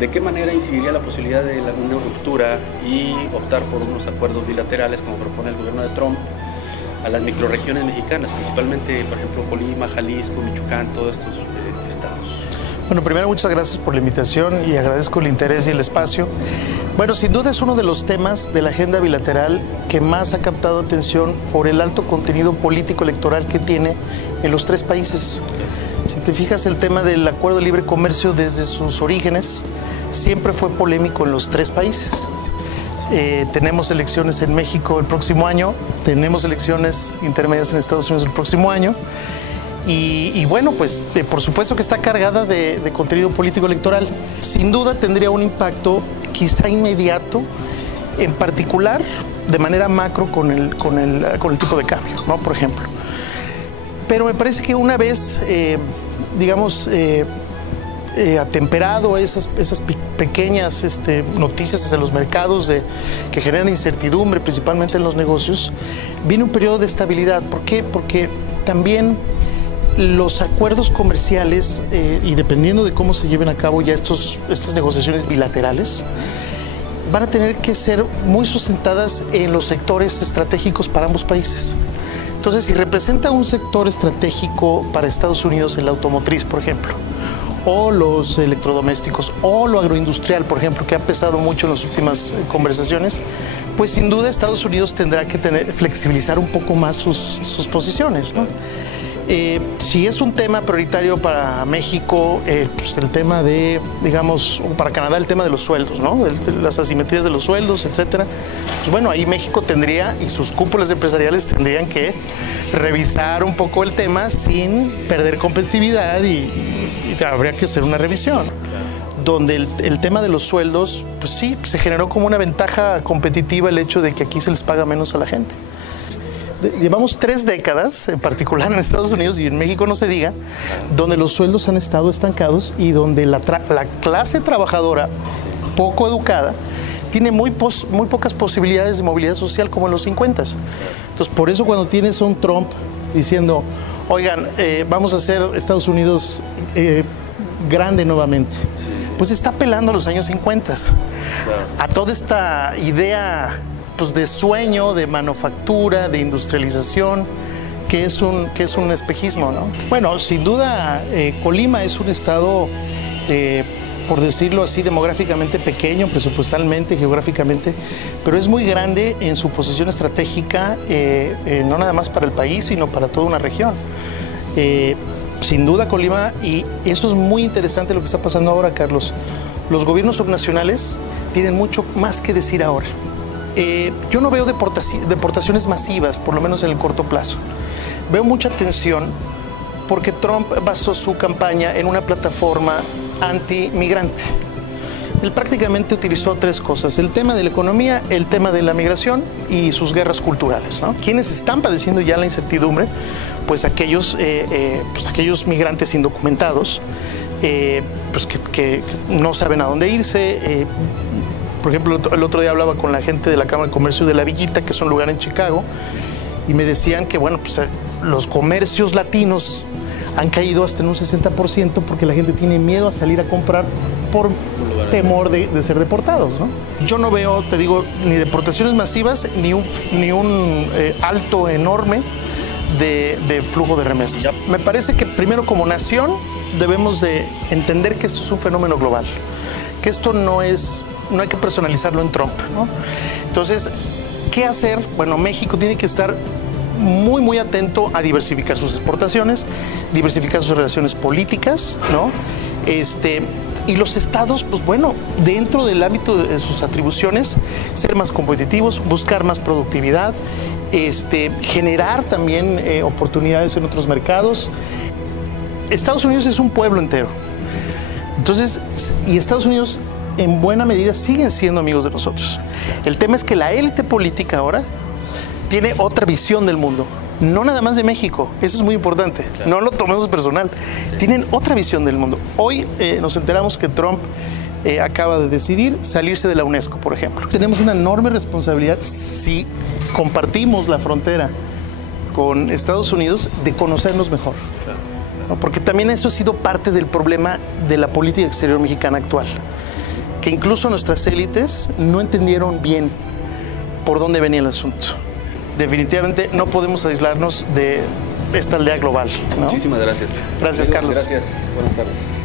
¿De qué manera incidiría la posibilidad de una ruptura y optar por unos acuerdos bilaterales, como propone el gobierno de Trump, a las microrregiones mexicanas, principalmente, por ejemplo, Colima, Jalisco, Michoacán, todos estos estados? Bueno, primero, muchas gracias por la invitación y agradezco el interés y el espacio. Bueno, sin duda es uno de los temas de la agenda bilateral que más ha captado atención por el alto contenido político electoral que tiene en los tres países. Si te fijas, el tema del Acuerdo de Libre Comercio desde sus orígenes siempre fue polémico en los tres países. Tenemos elecciones en México el próximo año, tenemos elecciones intermedias en Estados Unidos el próximo año. Y bueno, pues por supuesto que está cargada de contenido político electoral. Sin duda tendría un impacto quizá inmediato, en particular de manera macro con el tipo de cambio, ¿no? Por ejemplo. Pero me parece que una vez, atemperado esas pequeñas noticias hacia los mercados que generan incertidumbre, principalmente en los negocios, viene un periodo de estabilidad. ¿Por qué? Porque también los acuerdos comerciales, y dependiendo de cómo se lleven a cabo ya estas negociaciones bilaterales, van a tener que ser muy sustentadas en los sectores estratégicos para ambos países. Entonces, si representa un sector estratégico para Estados Unidos, el automotriz, por ejemplo, o los electrodomésticos, o lo agroindustrial, por ejemplo, que ha pesado mucho en las últimas conversaciones, pues sin duda Estados Unidos tendrá que flexibilizar un poco más sus posiciones, ¿no? Si es un tema prioritario para México, pues el tema de, digamos, o para Canadá, el tema de los sueldos, ¿no? Las asimetrías de los sueldos, etcétera. Pues bueno, ahí México tendría, y sus cúpulas empresariales tendrían que revisar un poco el tema sin perder competitividad y habría que hacer una revisión. Donde el tema de los sueldos, pues sí, se generó como una ventaja competitiva el hecho de que aquí se les paga menos a la gente. Llevamos 3 décadas, en particular en Estados Unidos y en México no se diga, donde los sueldos han estado estancados y donde la clase trabajadora poco educada tiene muy pocas posibilidades de movilidad social como en los 50s. Entonces, por eso cuando tienes a un Trump diciendo, oigan, vamos a hacer Estados Unidos grande nuevamente, pues está apelando a los años 50, a toda esta idea pues de sueño, de manufactura, de industrialización, que es un espejismo, ¿no? Bueno, sin duda, Colima es un estado, por decirlo así, demográficamente pequeño, presupuestalmente, geográficamente, pero es muy grande en su posición estratégica, no nada más para el país, sino para toda una región. Sin duda, Colima, y eso es muy interesante lo que está pasando ahora, Carlos. Los gobiernos subnacionales tienen mucho más que decir ahora. Yo no veo deportaciones masivas, por lo menos en el corto plazo. Veo mucha tensión porque Trump basó su campaña en una plataforma anti-migrante. Él prácticamente utilizó 3 cosas: el tema de la economía, el tema de la migración y sus guerras culturales, ¿no? ¿Quiénes están padeciendo ya la incertidumbre? Pues aquellos migrantes indocumentados, pues que no saben a dónde irse. Por ejemplo, el otro día hablaba con la gente de la Cámara de Comercio de La Villita, que es un lugar en Chicago, y me decían que, bueno, pues los comercios latinos han caído hasta en un 60% porque la gente tiene miedo a salir a comprar por temor de ser deportados, ¿no? Yo no veo, te digo, ni deportaciones masivas, ni un alto enorme de flujo de remesas. Me parece que primero, como nación, debemos de entender que esto es un fenómeno global, que esto no hay que personalizarlo en Trump, ¿no? Entonces, ¿qué hacer? Bueno, México tiene que estar muy, muy atento a diversificar sus exportaciones, diversificar sus relaciones políticas, ¿no? Y los estados, pues bueno, dentro del ámbito de sus atribuciones, ser más competitivos, buscar más productividad, generar también oportunidades en otros mercados. Estados Unidos es un pueblo entero. Entonces, y Estados Unidos en buena medida siguen siendo amigos de nosotros. El tema es que la élite política ahora tiene otra visión del mundo, no nada más de México. Eso es muy importante, claro. No lo tomemos personal. Sí. Tienen otra visión del mundo. Hoy nos enteramos que Trump acaba de decidir salirse de la UNESCO, por ejemplo. Tenemos una enorme responsabilidad, si compartimos la frontera con Estados Unidos, de conocernos mejor. Claro, claro. ¿No? Porque también eso ha sido parte del problema de la política exterior mexicana actual. que incluso nuestras élites no entendieron bien por dónde venía el asunto. Definitivamente no podemos aislarnos de esta aldea global, ¿no? Muchísimas gracias. Gracias, Carlos. Gracias. Buenas tardes.